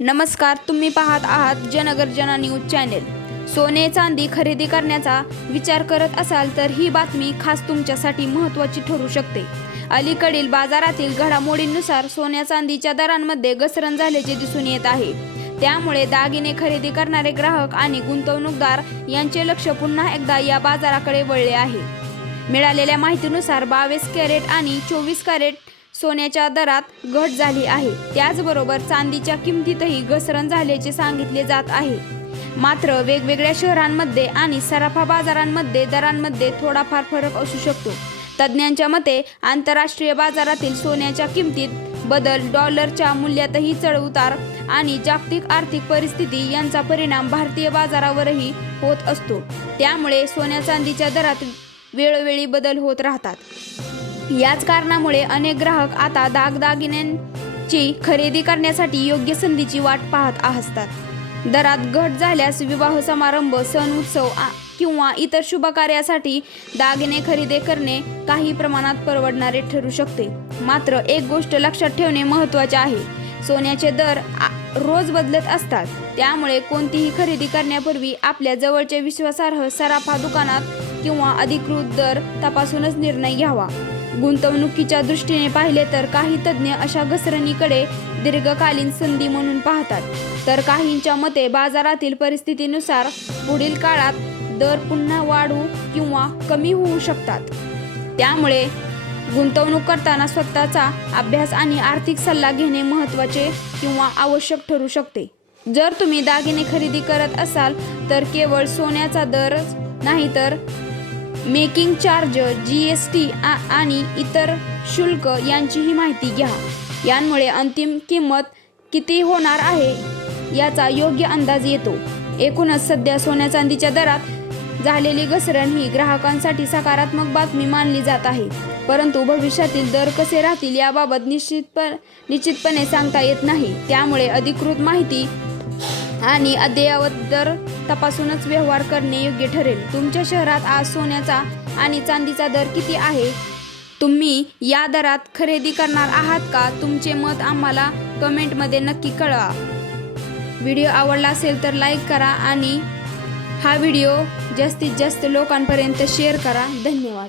नमस्कार, तुम्ही पाहत आहात जनगर्जना न्यूज चॅनेल। सोने चांदी खरेदी करण्याचा विचार करत असाल तर ही बातमी खास तुमच्यासाठी महत्त्वाची ठरू शकते। अलीकडील बाजारातील घडामोडींनुसार सोन्या चांदीच्या दरांमध्ये घसरण झाल्याचे दिसून येत आहे। त्यामुळे दागिने खरेदी करणारे ग्राहक आणि गुंतवणूकदार यांचे लक्ष पुन्हा एकदा या बाजाराकडे वळले आहे। मिळालेल्या माहितीनुसार 22 कॅरेट आणि 24 कॅरेट सोन्याच्या दरात घट झाली आहे। त्याचबरोबर चांदीच्या किमतीतही घसरण झाल्याचे सांगितले जात आहे। मात्र वेगवेगळ्या शहरांमध्ये आणि सराफा बाजारांमध्ये दरांमध्ये थोडाफार फरक असू शकतो। तज्ज्ञांच्या मते आंतरराष्ट्रीय बाजारातील सोन्याच्या किमतीत बदल, डॉलरच्या मूल्यातही चढउतार आणि जागतिक आर्थिक परिस्थिती यांचा परिणाम भारतीय बाजारावरही होत असतो। त्यामुळे सोन्या चांदीच्या दरात वेळोवेळी बदल होत राहतात। याच कारणामुळे अनेक ग्राहक आता दागदागिन्यांची खरेदी करण्यासाठी योग्य संधीची वाट पाहत असतात। दरात घट झाल्यास विवाह समारंभ, सण उत्सव किंवा इतर शुभ कार्यासाठी दागिने खरेदी करणे काही प्रमाणात परवडणारे ठरू शकते। मात्र एक गोष्ट लक्षात ठेवणे महत्त्वाचे आहे, सोन्याचे दर रोज बदलत असतात। त्यामुळे कोणतीही खरेदी करण्यापूर्वी आपल्या जवळच्या विश्वासार्ह सराफा दुकानात किंवा अधिकृत दर तपासूनच निर्णय घ्यावा। गुंतवणुकीच्या दृष्टीने पाहिले तर काही तज्ज्ञ अशा घसरणीकडे दीर्घकालीन संधी म्हणून पाहतात, तर काहींच्या मते बाजारातील परिस्थितीनुसार पुढील काळात दर पुन्हा वाढू किंवा कमी होऊ शकतात। त्यामुळे गुंतवणूक करताना स्वतःचा अभ्यास आणि आर्थिक सल्ला घेणे महत्त्वाचे किंवा आवश्यक ठरू शकते। जर तुम्ही दागिने खरेदी करत असाल तर केवळ सोन्याचा दरच नाही तर मेकिंग चार्ज, GST आणि इतर शुल्क यांचीही माहिती घ्या। यामुळे अंतिम किंमत किती होणार आहे याचा योग्य अंदाज येतो। एकूणच सध्या सोन्या चांदीच्या दरात झालेली घसरण ही ग्राहकांसाठी सकारात्मक बातमी मानली जात आहे। परंतु भविष्यातील दर कसे राहतील याबाबत निश्चितपणे सांगता येत नाही। त्यामुळे अधिकृत माहिती आणि अद्ययावत दर तपासूनच व्यवहार करणे योग्य ठरेल। तुमच्या शहरात आज सोन्याचा आणि चांदीचा दर किती आहे? तुम्ही या दरात खरेदी करणार आहात का? तुमचे मत आम्हाला कमेंटमध्ये नक्की कळवा। व्हिडिओ आवडला असेल तर लाईक करा आणि हा व्हिडिओ जास्तीत जास्त लोकांपर्यंत शेअर करा। धन्यवाद।